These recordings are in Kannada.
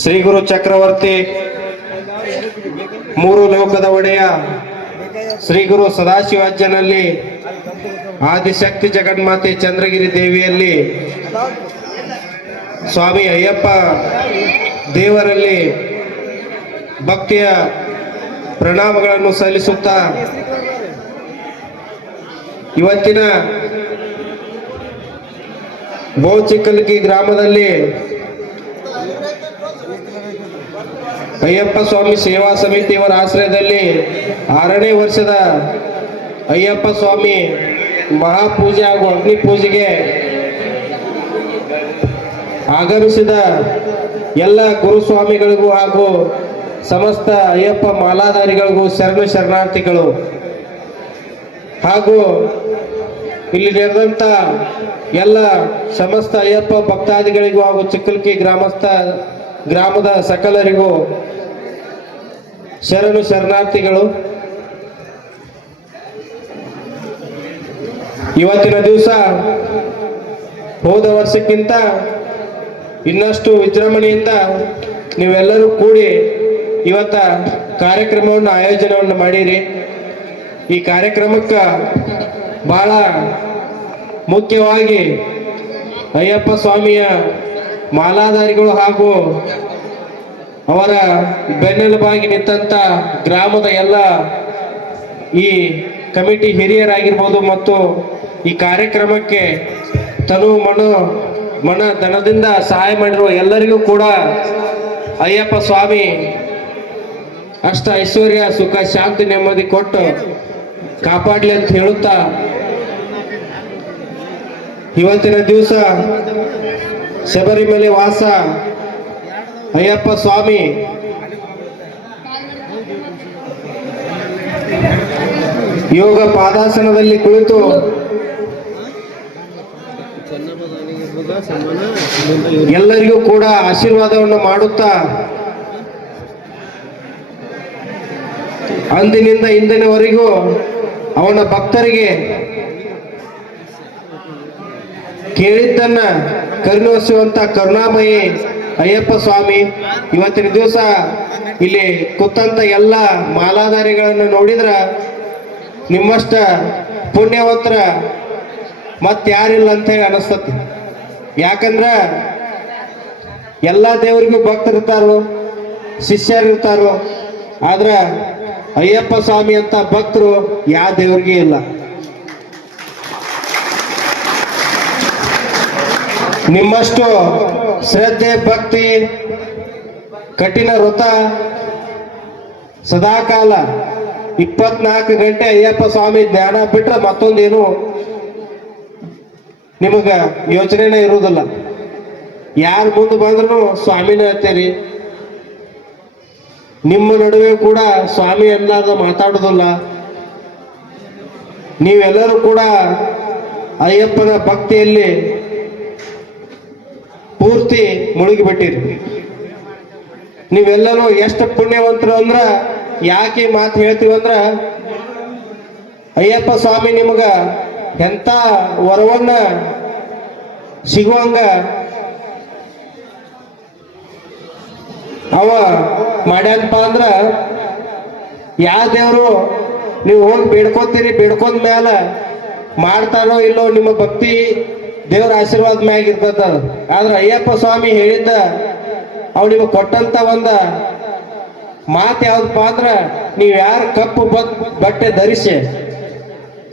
ಶ್ರೀ ಗುರು ಚಕ್ರವರ್ತಿ ಮೂರು ಲೋಕದ ಒಡೆಯ ಶ್ರೀ ಗುರು ಸದಾಶಿವಾಜ್ಯನಲ್ಲಿ ಆದಿಶಕ್ತಿ ಜಗನ್ಮಾತೆ ಚಂದ್ರಗಿರಿ ದೇವಿಯಲ್ಲಿ ಸ್ವಾಮಿ ಅಯ್ಯಪ್ಪ ದೇವರಲ್ಲಿ ಭಕ್ತಿಯ ಪ್ರಣಾಮಗಳನ್ನು ಸಲ್ಲಿಸುತ್ತಾ ಇವತ್ತಿನ ಬೋಚಿಕಲ್ಗಿ ಗ್ರಾಮದಲ್ಲಿ ಅಯ್ಯಪ್ಪ ಸ್ವಾಮಿ ಸೇವಾ ಸಮಿತಿಯವರ ಆಶ್ರಯದಲ್ಲಿ 6ನೇ ವರ್ಷದ ಅಯ್ಯಪ್ಪ ಸ್ವಾಮಿ ಮಹಾಪೂಜೆ ಹಾಗೂ ಅಗ್ನಿ ಪೂಜೆಗೆ ಆಗಮಿಸಿದ ಎಲ್ಲ ಗುರುಸ್ವಾಮಿಗಳಿಗೂ ಹಾಗೂ ಸಮಸ್ತ ಅಯ್ಯಪ್ಪ ಮಾಲಾಧಾರಿಗಳಿಗೂ ಶರಣು ಶರಣಾರ್ಥಿಗಳು ಹಾಗೂ ಇಲ್ಲಿ ನೆರೆದಂತ ಎಲ್ಲ ಸಮಸ್ತ ಅಯ್ಯಪ್ಪ ಭಕ್ತಾದಿಗಳಿಗೂ ಹಾಗೂ ಚಿಕ್ಕಲ್ಕಿ ಗ್ರಾಮದ ಸಕಲರಿಗೂ ಶರಣು ಶರಣಾರ್ಥಿಗಳು. ಇವತ್ತಿನ ದಿವಸ ಹೋದ ವರ್ಷಕ್ಕಿಂತ ಇನ್ನಷ್ಟು ವಿಜೃಂಭಣೆಯಿಂದ ನೀವೆಲ್ಲರೂ ಕೂಡಿ ಇವತ್ತ ಕಾರ್ಯಕ್ರಮವನ್ನು ಆಯೋಜನೆಯನ್ನು ಮಾಡಿರಿ. ಈ ಕಾರ್ಯಕ್ರಮಕ್ಕೆ ಬಹಳ ಮುಖ್ಯವಾಗಿ ಅಯ್ಯಪ್ಪ ಸ್ವಾಮಿಯ ಮಾಲಾಧಾರಿಗಳು ಹಾಗೂ ಅವರ ಬೆನ್ನೆಲುಬಾಗಿ ನಿಂತ ಗ್ರಾಮದ ಎಲ್ಲ ಈ ಕಮಿಟಿ ಹಿರಿಯರಾಗಿರ್ಬೋದು ಮತ್ತು ಈ ಕಾರ್ಯಕ್ರಮಕ್ಕೆ ತನು ಮನ ಧನದಿಂದ ಸಹಾಯ ಮಾಡಿರುವ ಎಲ್ಲರಿಗೂ ಕೂಡ ಅಯ್ಯಪ್ಪ ಸ್ವಾಮಿ ಅಷ್ಟ ಐಶ್ವರ್ಯ ಸುಖ ಶಾಂತಿ ನೆಮ್ಮದಿ ಕೊಟ್ಟು ಕಾಪಾಡಲಿ ಅಂತ ಹೇಳುತ್ತಾ ಇವತ್ತಿನ ದಿವಸ ಶಬರಿಮಲೆ ವಾಸ ಅಯ್ಯಪ್ಪ ಸ್ವಾಮಿ ಯೋಗ ಪಾದಾಸನದಲ್ಲಿ ಕುಳಿತು ಎಲ್ಲರಿಗೂ ಕೂಡ ಆಶೀರ್ವಾದವನ್ನು ಮಾಡುತ್ತಾ ಅಂದಿನಿಂದ ಇಂದಿನವರೆಗೂ ಅವನ ಭಕ್ತರಿಗೆ ಕೇಳಿದ್ದನ್ನ ಕರುಣಿಸುವಂತ ಕರುಣಾಮಯಿ ಅಯ್ಯಪ್ಪ ಸ್ವಾಮಿ ಇವತ್ತಿನ ದಿವಸ ಇಲ್ಲಿ ಕೂತಂತ ಎಲ್ಲ ಮಾಲಾಧಾರಿಗಳನ್ನು ನೋಡಿದ್ರ ನಿಮ್ಮಷ್ಟ ಪುಣ್ಯವಂತರ ಮತ್ತಾರಿಲ್ಲ ಅಂತ ಹೇಳಿ ಅನಿಸ್ತತಿ. ಯಾಕಂದ್ರ ಎಲ್ಲ ದೇವರಿಗೂ ಭಕ್ತರಿರ್ತಾರೋ ಶಿಷ್ಯರಿರ್ತಾರೋ, ಆದ್ರ ಅಯ್ಯಪ್ಪ ಸ್ವಾಮಿ ಅಂತ ಭಕ್ತರು ಯಾವ ದೇವರಿಗೆ ಇಲ್ಲ. ನಿಮ್ಮಷ್ಟು ಶ್ರದ್ಧೆ ಭಕ್ತಿ ಕಠಿಣ ವ್ರತ ಸದಾಕಾಲ 24 ಗಂಟೆ ಅಯ್ಯಪ್ಪ ಸ್ವಾಮಿ ಧ್ಯಾನ ಬಿಟ್ರೆ ಮತ್ತೊಂದೇನು ನಿಮಗ ಯೋಚನೆನೇ ಇರುವುದಿಲ್ಲ. ಯಾರು ಮುಂದೆ ಬಂದ್ರು ಸ್ವಾಮಿನೇ ಹೇಳ್ತೀರಿ. ನಿಮ್ಮ ನಡುವೆ ಕೂಡ ಸ್ವಾಮಿ ಅನ್ನಾದ ಮಾತಾಡುವುದಿಲ್ಲ. ನೀವೆಲ್ಲರೂ ಕೂಡ ಅಯ್ಯಪ್ಪನ ಭಕ್ತಿಯಲ್ಲಿ ಪೂರ್ತಿ ಮುಳುಗಿಬಿಟ್ಟಿರಿ. ನೀವೆಲ್ಲರೂ ಎಷ್ಟು ಪುಣ್ಯವಂತರು ಅಂದ್ರ ಯಾಕೆ ಮಾತು ಹೇಳ್ತೀವಂದ್ರ ಅಯ್ಯಪ್ಪ ಸ್ವಾಮಿ ನಿಮಗ ಎಂತ ವರವನ್ನ ಸಿಗುವಂಗ ಅವ ಮಾಡ್ಯಾನಪ್ಪ ಅಂದ್ರ ಯಾವ ದೇವರು ನೀವು ಹೋಗಿ ಬೇಡ್ಕೊತೀರಿ, ಬೇಡ್ಕೊಂಡ ಮ್ಯಾಲ ಮಾಡ್ತಾರೋ ಇಲ್ಲೋ ನಿಮ್ಮ ಭಕ್ತಿ ದೇವರ ಆಶೀರ್ವಾದ ಮ್ಯಾಗ ಇರ್ತದ. ಆದ್ರೆ ಅಯ್ಯಪ್ಪ ಸ್ವಾಮಿ ಹೇಳಿದ್ದ ಅವ್ ನಿಮಗೆ ಕೊಟ್ಟಂತ ಒಂದ ಮಾತು ಯಾವ್ದಪ್ಪ ಅಂದ್ರ ನೀವ್ ಯಾರು ಕಪ್ಪು ಬಟ್ಟೆ ಧರಿಸಿ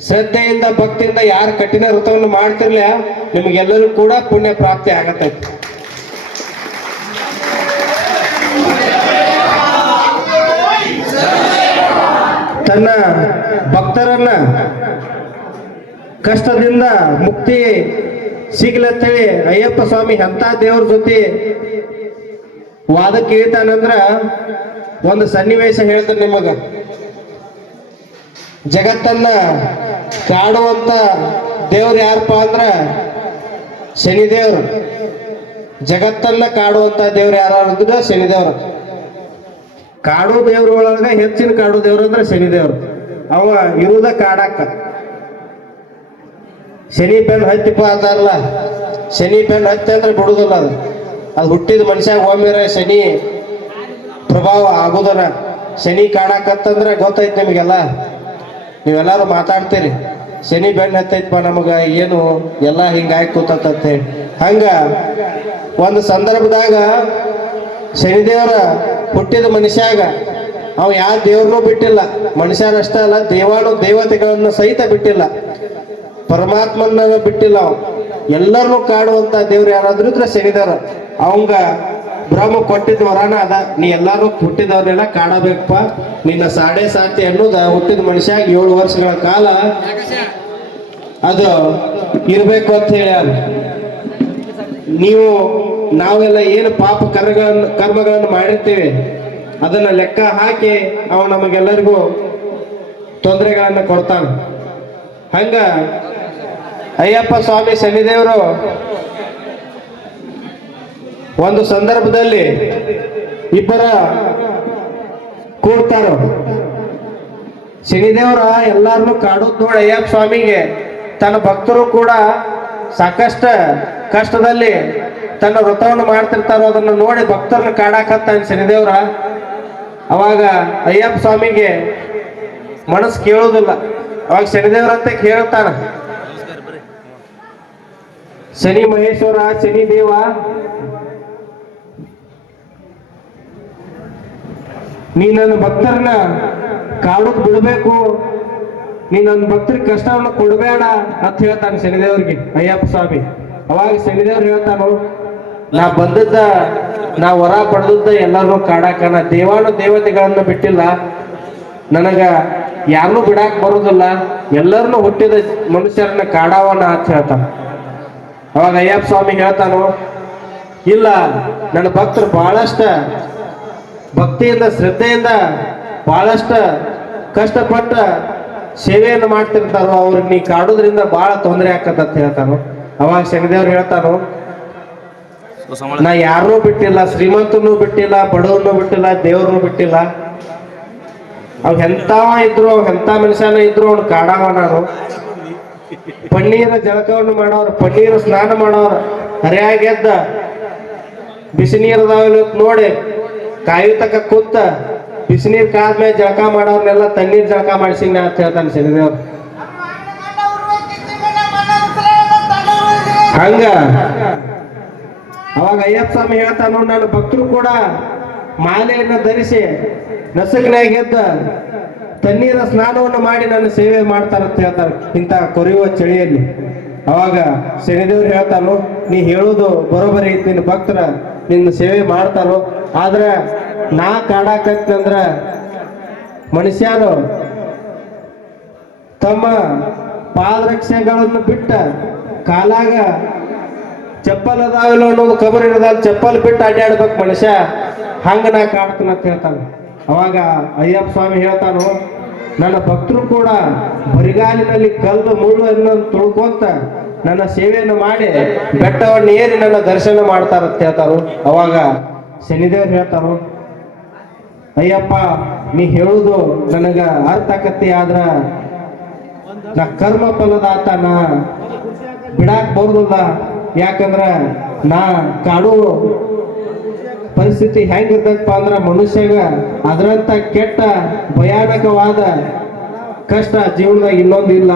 ಶ್ರದ್ಧೆಯಿಂದ ಭಕ್ತಿಯಿಂದ ಯಾರು ಕಠಿಣ ವ್ರತವನ್ನು ಮಾಡ್ತಿರ್ಲ ನಿಮಗೆಲ್ಲರೂ ಕೂಡ ಪುಣ್ಯ ಪ್ರಾಪ್ತಿ ಆಗತೈತಿ. ತನ್ನ ಭಕ್ತರನ್ನ ಕಷ್ಟದಿಂದ ಮುಕ್ತಿ ಸಿಗ್ಲತ್ತೇಳಿ ಅಯ್ಯಪ್ಪ ಸ್ವಾಮಿ ಎಂತ ದೇವ್ರ ಜೊತೆ ವಾದಕ್ಕೆ ಇಳಿತಾನಂದ್ರ ಒಂದು ಸನ್ನಿವೇಶ ಹೇಳ್ತಾನೆ ನಿಮಗ. ಜಗತ್ತನ್ನ ಕಾಡುವಂತ ದೇವ್ರು ಯಾರಪ್ಪ ಅಂದ್ರ ಶನಿದೇವ್ರು. ಜಗತ್ತನ್ನ ಕಾಡುವಂತ ದೇವ್ರು ಯಾರು ಶನಿದೇವ್ರು. ಕಾಡು ದೇವ್ರ ಒಳಗ ಹೆಚ್ಚಿನ ಕಾಡು ದೇವ್ರು ಅಂದ್ರೆ ಶನಿದೇವ್ರು. ಅವ ಇರುವುದ ಕಾಡಾಕ. ಶನಿ ಬೆನ್ನು ಹತ್ತಿಪ್ಪ ಅಂತಾರಲ್ಲ, ಶನಿ ಬೆನ್ನು ಹತ್ತಿ ಅಂದ್ರೆ ಬಿಡುದಿಲ್ಲ ಅದು. ಅದು ಹುಟ್ಟಿದ ಮನುಷ್ಯಾಗ ಒಮ್ಮೆರ ಶನಿ ಪ್ರಭಾವ ಆಗೋದನ. ಶನಿ ಕಾಡಕತ್ತಂದ್ರೆ ಗೊತ್ತೈತಿ ನಿಮಗೆಲ್ಲ, ನೀವೆಲ್ಲರೂ ಮಾತಾಡ್ತೀರಿ ಶನಿ ಬೆನ್ನ ಹತ್ತೈತಪ್ಪ ನಮಗ ಏನು ಎಲ್ಲ ಹಿಂಗಾಗಿ ಕೂತಂತೆ. ಹಂಗ ಒಂದು ಸಂದರ್ಭದಾಗ ಶನಿದೇವರ ಹುಟ್ಟಿದ ಮನುಷ್ಯಾಗ ಅವ ಯಾವ ದೇವ್ರನ್ನೂ ಬಿಟ್ಟಿಲ್ಲ, ಮನುಷ್ಯನಷ್ಟ ಅಲ್ಲ ದೇವಾನು ದೇವತೆಗಳನ್ನ ಸಹಿತ ಬಿಟ್ಟಿಲ್ಲ, ಪರಮಾತ್ಮನ ಬಿಟ್ಟಿಲ್ಲ. ಅವ ಎಲ್ಲರನ್ನೂ ಕಾಡುವಂತ ದೇವ್ರು ಯಾರಾದ್ರೂ ಇದ್ರೆ ಶನಿದೇವ್ರ. ಅವಂಗ ಬ್ರಹ್ಮ ಕೊಟ್ಟಿದ್ದ ವರಾನ ಅದ, ನೀ ಎಲ್ಲಾರು ಹುಟ್ಟಿದವ್ರನ್ನೆಲ್ಲ ಕಾಡಬೇಕಪ್ಪ, ನಿನ್ನ ಸಾಡೆ ಸಾತಿ ಅನ್ನೋದ ಹುಟ್ಟಿದ ಮನುಷ್ಯಾಗ 7 ವರ್ಷಗಳ ಕಾಲ ಅದು ಇರ್ಬೇಕು ಅಂತ ಹೇಳ್ಯಾರ. ನೀವು ನಾವೆಲ್ಲ ಏನು ಪಾಪ ಕರ್ಮಗಳನ್ನು ಮಾಡಿರ್ತೀವಿ ಅದನ್ನ ಲೆಕ್ಕ ಹಾಕಿ ಅವ ನಮಗೆಲ್ಲರಿಗೂ ತೊಂದರೆಗಳನ್ನ ಕೊಡ್ತಾನ. ಹಂಗ ಅಯ್ಯಪ್ಪ ಸ್ವಾಮಿ ಶನಿದೇವರು ಒಂದು ಸಂದರ್ಭದಲ್ಲಿ ಇಬ್ಬರ ಕೂಡ್ತಾರ. ಶನಿದೇವರ ಎಲ್ಲಾರನ್ನು ಕಾಡೋದ್ ನೋಡಿ ಅಯ್ಯಪ್ಪ ಸ್ವಾಮಿಗೆ ತನ್ನ ಭಕ್ತರು ಕೂಡ ಸಾಕಷ್ಟ ಕಷ್ಟದಲ್ಲಿ ತನ್ನ ವ್ರತವನ್ನು ಮಾಡ್ತಿರ್ತಾರೋ ಅದನ್ನು ನೋಡಿ ಭಕ್ತರನ್ನ ಕಾಡಾಕತ್ತಾನ ಶನಿದೇವ್ರ. ಅವಾಗ ಅಯ್ಯಪ್ಪ ಸ್ವಾಮಿಗೆ ಮನಸ್ಸು ಕೇಳೋದಿಲ್ಲ. ಅವಾಗ ಶನಿದೇವ್ರಂತ ಕೇಳ್ತಾನ, ಶನಿ ಮಹೇಶ್ವರ ಶನಿ ದೇವ, ನೀ ನನ್ನ ಭಕ್ತರನ್ನ ಕಾಡೋದ್ ಬಿಡ್ಬೇಕು, ನೀ ನನ್ನ ಭಕ್ತರಿಗೆ ಕಷ್ಟವನ್ನು ಕೊಡಬೇಡ ಅಂತ ಹೇಳ್ತಾನೆ ಶನಿದೇವ್ರಿಗೆ ಅಯ್ಯಪ್ಪ ಸ್ವಾಮಿ. ಅವಾಗ ಶನಿದೇವ್ರು ಹೇಳ್ತಾನು, ನಾ ಬಂದದ್ದ ನಾ ವರ ಪಡೆದದ್ದ ಎಲ್ಲರೂ ಕಾಡಾಕನ, ದೇವಾನು ದೇವತೆಗಳನ್ನ ಬಿಟ್ಟಿಲ್ಲ, ನನಗ ಯಾರನ್ನೂ ಬಿಡಾಕ್ ಬರುದಿಲ್ಲ, ಎಲ್ಲರನ್ನು ಹುಟ್ಟಿದ ಮನುಷ್ಯರನ್ನ ಕಾಡಾವನ ಅಂತ ಹೇಳ್ತಾನ. ಅವಾಗ ಅಯ್ಯಪ್ಪ ಸ್ವಾಮಿ ಹೇಳ್ತಾನು, ಇಲ್ಲ ನನ್ನ ಭಕ್ತರು ಬಹಳಷ್ಟ ಭಕ್ತಿಯಿಂದ ಶ್ರದ್ಧೆಯಿಂದ ಬಹಳಷ್ಟ ಕಷ್ಟಪಟ್ಟ ಸೇವೆಯನ್ನು ಮಾಡ್ತಿರ್ತಾರೋ ಅವ್ರಿಗೆ ನೀ ಕಾಡೋದ್ರಿಂದ ಬಹಳ ತೊಂದರೆ ಆಕತ್ತ ಹೇಳ್ತಾನು. ಅವಾಗ ಶನಿದೇವ್ರು ಹೇಳ್ತಾನು, ನಾ ಯಾರನ್ನೂ ಬಿಟ್ಟಿಲ್ಲ, ಶ್ರೀಮಂತನೂ ಬಿಟ್ಟಿಲ್ಲ, ಬಡವನ್ನೂ ಬಿಟ್ಟಿಲ್ಲ, ದೇವ್ರನ್ನೂ ಬಿಟ್ಟಿಲ್ಲ. ಅವ್ ಎಂತಾವ ಇದ್ರು, ಎಂತ ಮನುಷ್ಯನ ಇದ್ರು ಅವ್ನು ಕಾಡಾವ. ನಾನು ಪನ್ನೀರ ಜಳಕವನ್ನು ಮಾಡೋರು, ಪನ್ನೀರು ಸ್ನಾನ ಮಾಡೋರು, ಹರಿಯಾಗೆದ್ದ ಬಿಸಿ ನೀರದಾವ ನೋಡಿ ಕಾಯುತಕ ಕೂತ ಬಿಸಿ ನೀರ್ ಕಾದ್ಮೇಲೆ ಜಳಕ ಮಾಡೋರ್ನೆಲ್ಲ ತಣ್ಣೀರ್ ಜಳಕ ಮಾಡಿಸಿನ ಅಂತ ಹೇಳ್ತಾನೆ ಶನಿದೇವ್ರು. ಹಂಗ ಅವಾಗ ಅಯ್ಯಪ್ಪ ಸ್ವಾಮಿ ಹೇಳ್ತಾನು, ನನ್ನ ಭಕ್ತರು ಕೂಡ ಮಾಲೆಯನ್ನ ಧರಿಸಿ ನಸುಕಿನಾಗ ಎದ್ದ ತಣ್ಣೀರ ಸ್ನಾನವನ್ನು ಮಾಡಿ ನನ್ನ ಸೇವೆ ಮಾಡ್ತಾರಂತ ಹೇಳ್ತಾರೆ ಇಂಥ ಕೊರೆಯುವ ಚಳಿಯಲ್ಲಿ. ಅವಾಗ ಶನಿದೇವ್ರು ಹೇಳ್ತಾನು, ನೀ ಹೇಳುದು ಬರೋಬರಿ ಐತಿ, ನಿನ್ನ ಭಕ್ತರ ನಿನ್ನ ಸೇವೆ ಮಾಡ್ತಾರೋ, ಆದ್ರೆ ನಾ ಕಾಡಾಕತ್ತಂದ್ರ ಮನುಷ್ಯರು ತಮ್ಮ ಪಾದರಕ್ಷೆಗಳನ್ನು ಬಿಟ್ಟ ಕಾಲಾಗ ಚಪ್ಪಲ್ ಅದಾವಿಲ್ಲ ಅನ್ನೋದು ಖಬರ್ ಇರೋದ, ಚಪ್ಪಲ್ ಬಿಟ್ಟು ಅಡ್ಡಾಡ್ಬೇಕು ಮನುಷ್ಯ, ಹಂಗ ನಾ ಕಾಡ್ತಾನ ಅಂತ ಹೇಳ್ತಾನೆ. ಅವಾಗ ಅಯ್ಯಪ್ಪ ಸ್ವಾಮಿ ಹೇಳ್ತಾನು, ನನ್ನ ಭಕ್ತರು ಕೂಡ ಬರಿಗಾಲಿನಲ್ಲಿ ಕಲ್ಲು ಮುಳ್ಳು ಅನ್ನೋದು ತುಳ್ಕೊಂತ ನನ್ನ ಸೇವೆಯನ್ನು ಮಾಡಿ ಬೆಟ್ಟವನ್ನು ಏರಿ ನನ್ನ ದರ್ಶನ ಮಾಡ್ತಾರಂತ ಹೇಳ್ತಾರು. ಅವಾಗ ಶನಿದೇವ್ರು ಹೇಳ್ತಾರು, ಅಯ್ಯಪ್ಪ ನೀ ಹೇಳುದು ನನಗ ಅರ್ಥ ಆಕತಿ, ಆದ್ರ ನಾ ಕರ್ಮ ಫಲದಾತ, ನಾ ಬಿಡಾಕ್ ಬರುದಿಲ್ಲ. ಯಾಕಂದ್ರ ನಾ ಕಾಡು ಪರಿಸ್ಥಿತಿ ಹೆಂಗಿರ್ತೈತಪ್ಪ ಅಂದ್ರ ಮನುಷ್ಯಗ ಅದರಂತ ಕೆಟ್ಟ ಭಯಾನಕವಾದ ಕಷ್ಟ ಜೀವನದಾಗ ಇನ್ನೊಂದು ಇಲ್ಲ.